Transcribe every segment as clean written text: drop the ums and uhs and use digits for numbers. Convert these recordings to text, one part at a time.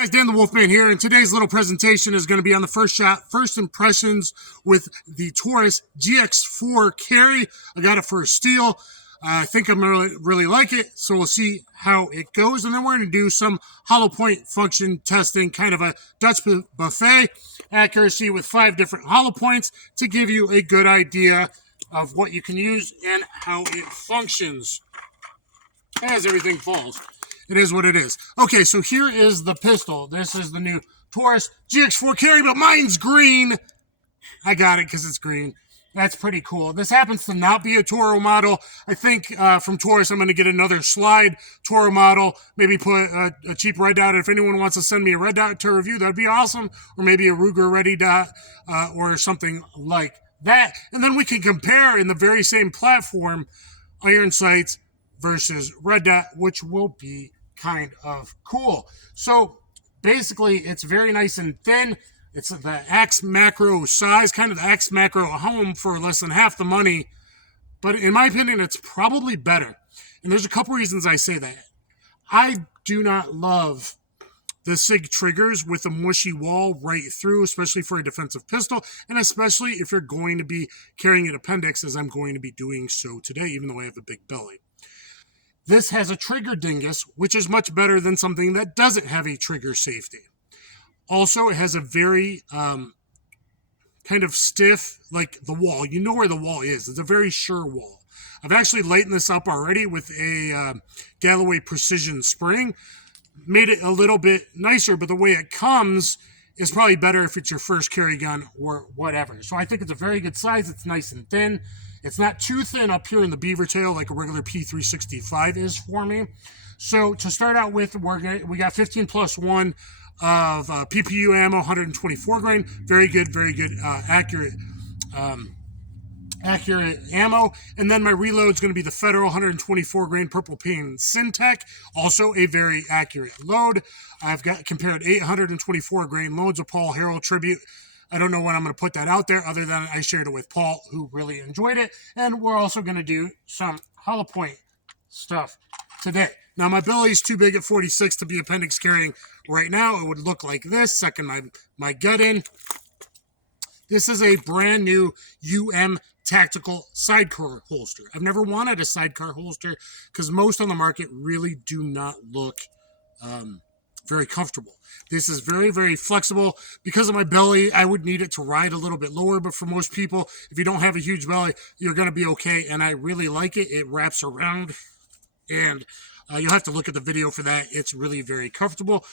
Guys, Dan the Wolfman here, and today's little presentation is going to be on the first shot, first impressions with the Taurus GX4 carry. I got it for a steal. I think I'm really like it, so we'll see how it goes. And then we're going to do some hollow point function testing, kind of a Dutch buffet accuracy with 5 different hollow points to give you a good idea of what you can use and how it functions as everything falls. It is what it is. Okay, so here is the pistol. This is the new Taurus GX4 carry, but mine's green. I got it because it's green. That's pretty cool. This happens to not be a Toro model. I think from Taurus, I'm going to get another slide Toro model, maybe put a cheap red dot. If anyone wants to send me a red dot to review, that'd be awesome. Or maybe a Ruger ready dot or something like that. And then we can compare in the very same platform, iron sights versus red dot, which will be kind of cool. So basically, it's very nice and thin. It's the XMacro size, kind of the XMacro home for less than half the money. But in my opinion, it's probably better. And there's a couple reasons I say that. I do not love the SIG triggers with a mushy wall right through, especially for a defensive pistol, and especially if you're going to be carrying an appendix, as I'm going to be doing so today, even though I have a big belly. This has a trigger dingus, which is much better than something that doesn't have a trigger safety. Also, it has a very kind of stiff, like the wall. You know where the wall is. It's a very sure wall. I've actually lightened this up already with a Galloway Precision spring. Made it a little bit nicer, but the way it comes is probably better if it's your first carry gun or whatever. So I think it's a very good size. It's nice and thin. It's not too thin up here in the beaver tail like a regular P365 is for me. So to start out with, we got 15 plus 1 of PPU ammo, 124 grain. Very good, accurate ammo. And then my reload is going to be the Federal 124 grain Purple Pain Syntech, also a very accurate load. I've got compared 824 grain loads of Paul Harrell tribute. I don't know when I'm going to put that out there, other than I shared it with Paul, who really enjoyed it. And we're also going to do some hollow point stuff today. Now, my belly's too big at 46 to be appendix carrying right now. It would look like this, sucking my gut in. This is a brand new tactical sidecar holster. I've never wanted a sidecar holster because most on the market really do not look very comfortable. This is very flexible. Because of my belly, I would need it to ride a little bit lower, but for most people, if you don't have a huge belly, you're going to be okay, and I really like it. It wraps around, and you'll have to look at the video for that. It's really very comfortable.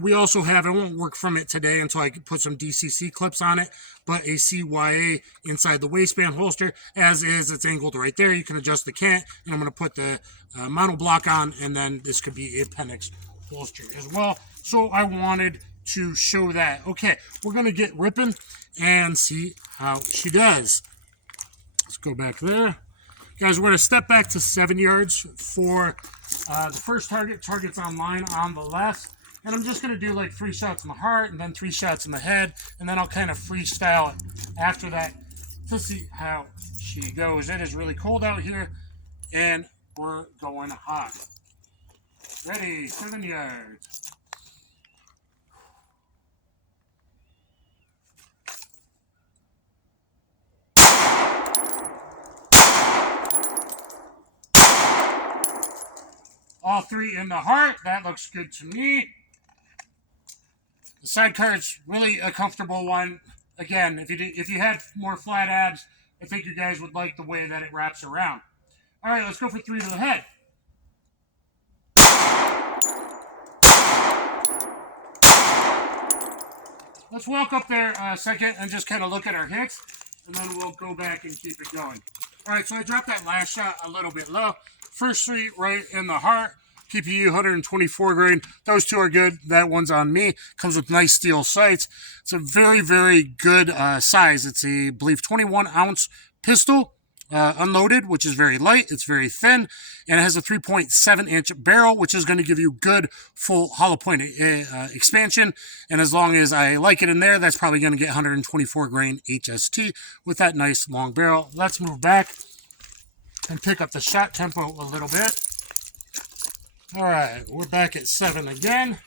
We also have, I won't work from it today until I put some DCC clips on it, but a CYA inside the waistband holster. As is, it's angled right there. You can adjust the cant, and I'm going to put the monoblock on, and then this could be appendix holster as well. So I wanted to show that. Okay, we're going to get ripping and see how she does. Let's go back there. Guys, we're going to step back to 7 yards for the first target. Target's on line on the left. And I'm just going to do like 3 shots in the heart and then 3 shots in the head. And then I'll kind of freestyle it after that to see how she goes. It is really cold out here, and we're going hot. Ready, 7 yards. All 3 in the heart. That looks good to me. The sidecar is really a comfortable one. Again, if you had more flat abs, I think you guys would like the way that it wraps around. All right, let's go for 3 to the head. Let's walk up there a second and just kind of look at our hits, and then we'll go back and keep it going. All right, so I dropped that last shot a little bit low. First 3 right in the heart. PPU 124 grain. Those 2 are good. That one's on me. Comes with nice steel sights. It's a very good size. It's a, I believe, 21-ounce pistol. Unloaded, which is very light. It's very thin, and it has a 3.7-inch barrel, which is going to give you good full hollow point expansion. And as long as I like it in there, that's probably going to get 124 grain HST with that nice long barrel. Let's move back and pick up the shot tempo a little bit. All right, we're back at 7 again.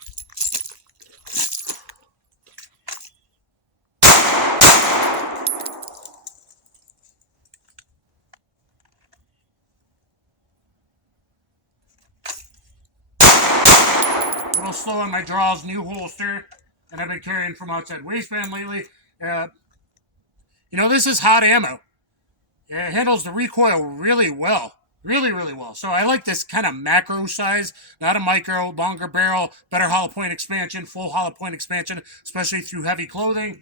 slow on my draws, new holster, and I've been carrying from outside waistband lately. You know, this is hot ammo. It handles the recoil really well. Really, really well. So I like this kind of macro size, not a micro, longer barrel, better hollow point expansion, full hollow point expansion, especially through heavy clothing.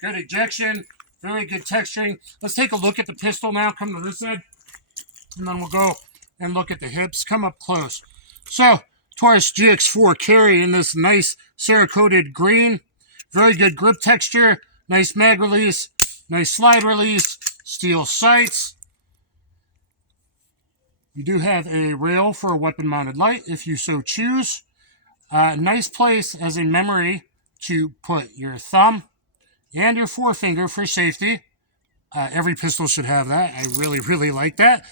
Good ejection, very good texturing. Let's take a look at the pistol now. Come to this side, and then we'll go and look at the hips. Come up close. So, Taurus GX4 carry in this nice Cerakoted green. Very good grip texture. Nice mag release. Nice slide release. Steel sights. You do have a rail for a weapon-mounted light if you so choose. Nice place as a memory to put your thumb and your forefinger for safety. Every pistol should have that. I really, really like that.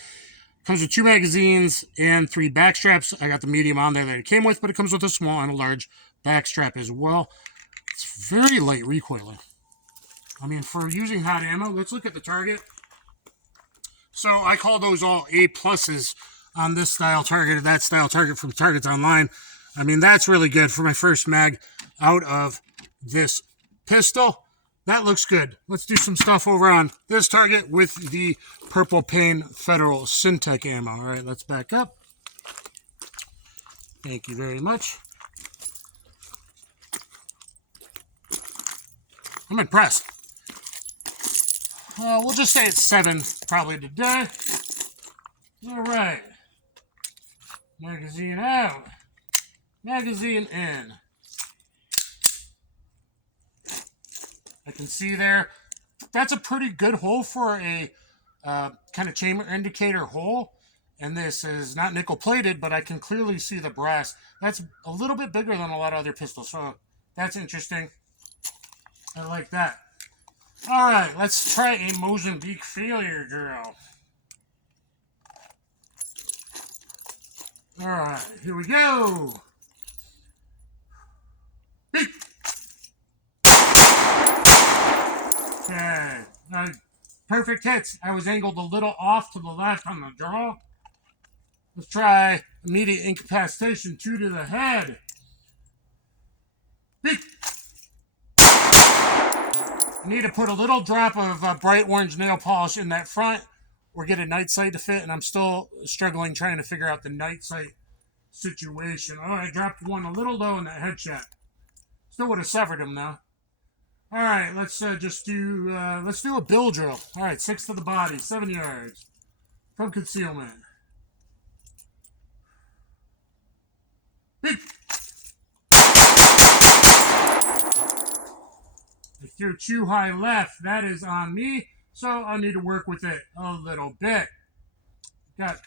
Comes with 2 magazines and 3 back straps. I got the medium on there that it came with, but it comes with a small and a large back strap as well. It's very light recoiling. I mean, for using hot ammo, let's look at the target. So I call those all A pluses on this style target, that style target from Targets Online. I mean, that's really good for my first mag out of this pistol. That looks good. Let's do some stuff over on this target with the Purple Pain Federal Syntech ammo. All right, let's back up. Thank you very much. I'm impressed. We'll just say it's 7 probably today. All right. Magazine out. Magazine in. I can see there. That's a pretty good hole for a kind of chamber indicator hole. And this is not nickel plated, but I can clearly see the brass. That's a little bit bigger than a lot of other pistols. So that's interesting. I like that. All right, let's try a Mozambique failure drill. All right, here we go. Beep. Okay, perfect hits. I was angled a little off to the left on the draw. Let's try immediate incapacitation, 2 to the head. Beep. I need to put a little drop of bright orange nail polish in that front or get a night sight to fit, and I'm still struggling trying to figure out the night sight situation. Oh, I dropped one a little low in that headshot. Still would have severed him though. All right, let's just do a bill drill. All right, 6 to the body, 7 yards from concealment. Beep. I threw too high left. That is on me, so I need to work with it a little bit. Got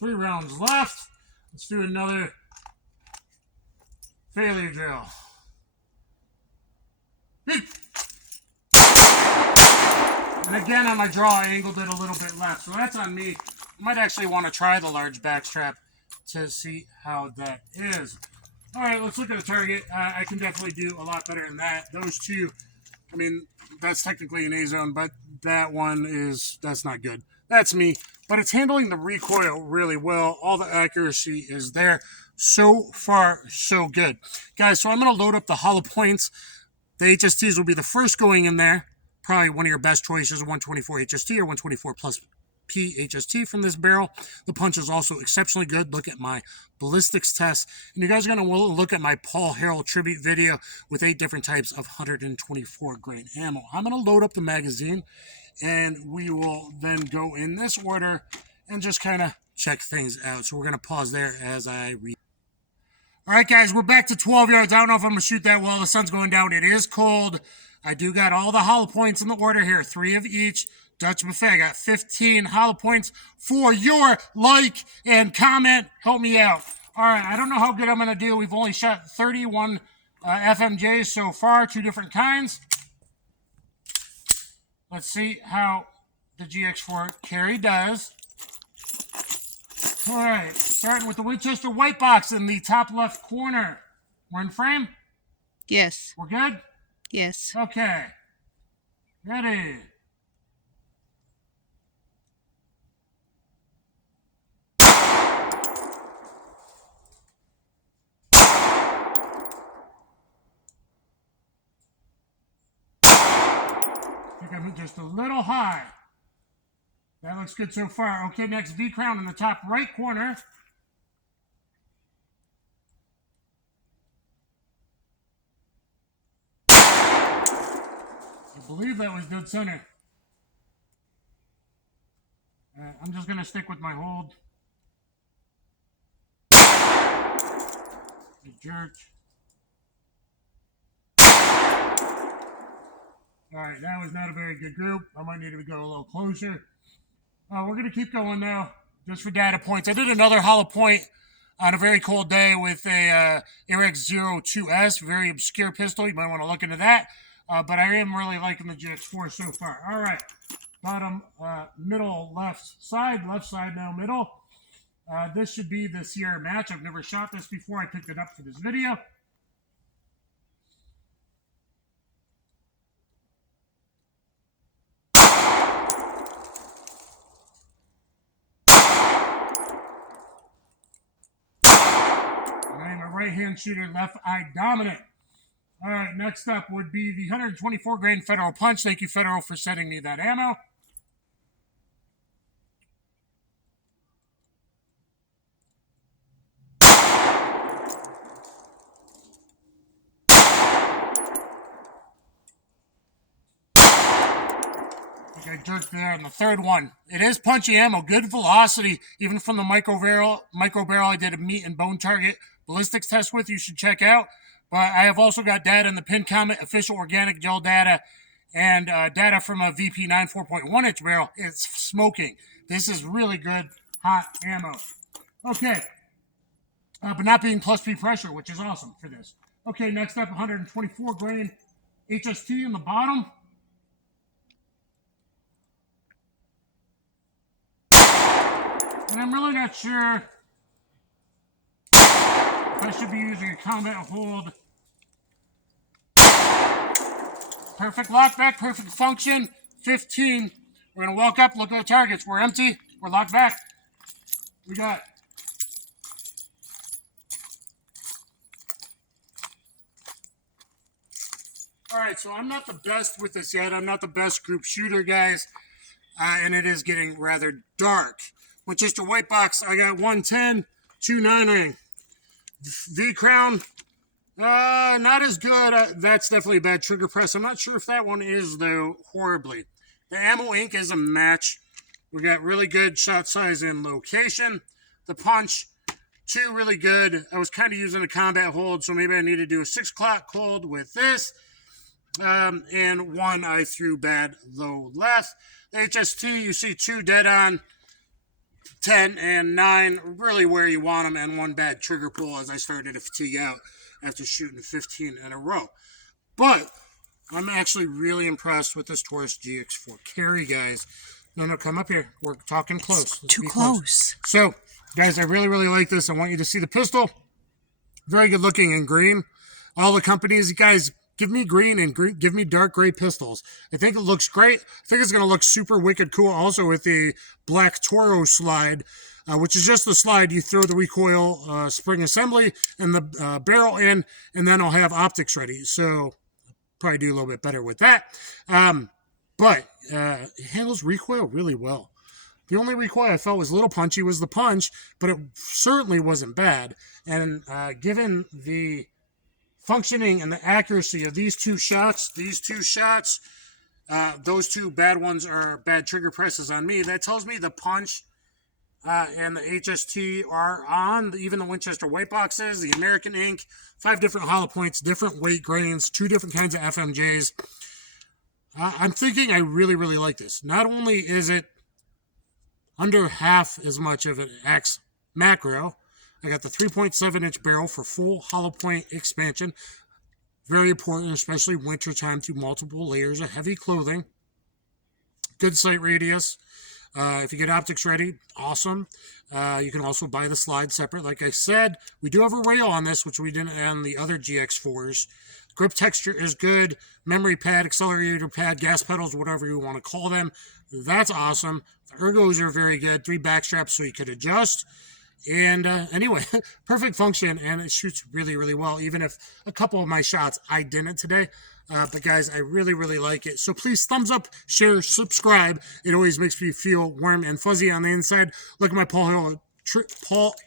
3 rounds left. Let's do another failure drill. Beep. And again on my draw, I angled it a little bit left, so that's on me. I might actually want to try the large backstrap to see how that is. All right, let's look at the target. I can definitely do a lot better than that. Those two, I mean, that's technically an A zone, but that one that's not good. That's me, but it's handling the recoil really well. All the accuracy is there. So far, so good. Guys, so I'm going to load up the hollow points. The HSTs will be the first going in there. Probably one of your best choices, a 124 HST or 124 plus P HST from this barrel. The punch is also exceptionally good. Look at my ballistics test. And you guys are going to look at my Paul Harrell tribute video with 8 different types of 124 grain ammo. I'm going to load up the magazine, and we will then go in this order and just kind of check things out. So we're going to pause there as I read. All right, guys, we're back to 12 yards. I don't know if I'm going to shoot that well. The sun's going down. It is cold. I do got all the hollow points in the order here, 3 of each. Dutch Buffet, I got 15 hollow points for your like and comment. Help me out. All right, I don't know how good I'm going to do. We've only shot 31 FMJs so far, 2 different kinds. Let's see how the GX4 carry does. All right, starting with the Winchester white box in the top left corner. We're in frame? Yes. We're good? Yes. Okay. Ready. just a little high. That looks good so far. Okay, next V crown in the top right corner. I believe that was dead center. I'm just going to stick with my hold. You jerk. Alright, that was not a very good group. I might need to go a little closer. We're going to keep going now, just for data points. I did another hollow point on a very cold day with a Arex 02S, very obscure pistol. You might want to look into that. But I am really liking the GX4 so far. Alright, bottom, middle, left side now middle. This should be the Sierra match. I've never shot this before. I picked it up for this video. Right-hand shooter, left eye dominant. All right, next up would be the 124 grain Federal Punch. Thank you, Federal, for sending me that ammo. I jerked there on the third one. It is punchy ammo, good velocity, even from the micro barrel. I did a meat and bone target ballistics test with. You should check out. But I have also got data in the pin comment, official organic gel data, and data from a VP9 4.1 inch barrel. It's smoking. This is really good hot ammo. Okay, but not being plus P pressure, which is awesome for this. Okay, next up, 124 grain HST in the bottom. And I'm really not sure if I should be using a combat hold. Perfect lockback, perfect function. 15. We're going to walk up, look at the targets. We're empty. We're locked back. We got all right, so I'm not the best with this yet. I'm not the best group shooter, guys. And it is getting rather dark. Winchester white box, I got 110, 290. V crown, not as good. That's definitely a bad trigger press. I'm not sure if that one is, though, horribly. The ammo ink is a match. We got really good shot size and location. The punch, 2 really good. I was kind of using a combat hold, so maybe I need to do a 6 o'clock hold with this. And 1 I threw bad, low left. The HST, you see 2 dead on. 10 and 9, really where you want them, and 1 bad trigger pull as I started to fatigue out after shooting 15 in a row. But I'm actually really impressed with this Taurus GX4 carry, guys. No, come up here. We're talking close. Too close. So, guys, I really, really like this. I want you to see the pistol. Very good looking in green. All the companies, you guys, give me green and give me dark gray pistols. I think it looks great. I think it's going to look super wicked cool also with the black Taurus slide, which is just the slide. You throw the recoil spring assembly and the barrel in, and then I'll have optics ready. So probably do a little bit better with that. But it handles recoil really well. The only recoil I felt was a little punchy was the punch, but it certainly wasn't bad. And given the functioning and the accuracy of these two shots, those 2 bad ones are bad trigger presses on me. That tells me the punch and the HST are on, even the Winchester white boxes, the American ink, 5 different hollow points, different weight grains, 2 different kinds of FMJs. I'm thinking I really, really like this. Not only is it under half as much of an XMacro, I got the 3.7 inch barrel for full hollow point expansion. Very important, especially wintertime, to multiple layers of heavy clothing. Good sight radius. If you get optics ready, awesome. You can also buy the slide separate. Like I said, we do have a rail on this, which we didn't on the other GX4s. Grip texture is good. Memory pad, accelerator pad, gas pedals, whatever you want to call them. That's awesome. The ergos are very good. 3 back straps so you could adjust. And anyway, perfect function, and it shoots really, really well, even if a couple of my shots I didn't today. But guys, I really, really like it. So please thumbs up, share, subscribe. It always makes me feel warm and fuzzy on the inside. Look at my Paul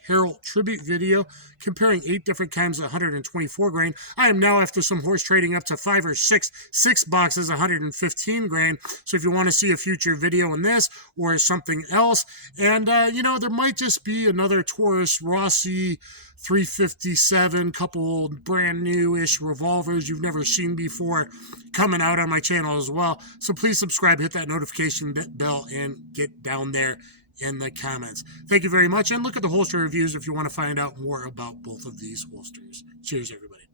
Harrell tribute video comparing 8 different kinds of 124 grain. I am now, after some horse trading, up to 5 or 6 boxes 115 grain. So if you want to see a future video in this or something else, and you know, there might just be another Taurus Rossi 357, couple brand new-ish revolvers you've never seen before coming out on my channel as well. So please subscribe, hit that notification bell, and get down there in the comments. Thank you very much, and look at the holster reviews if you want to find out more about both of these holsters. Cheers, everybody.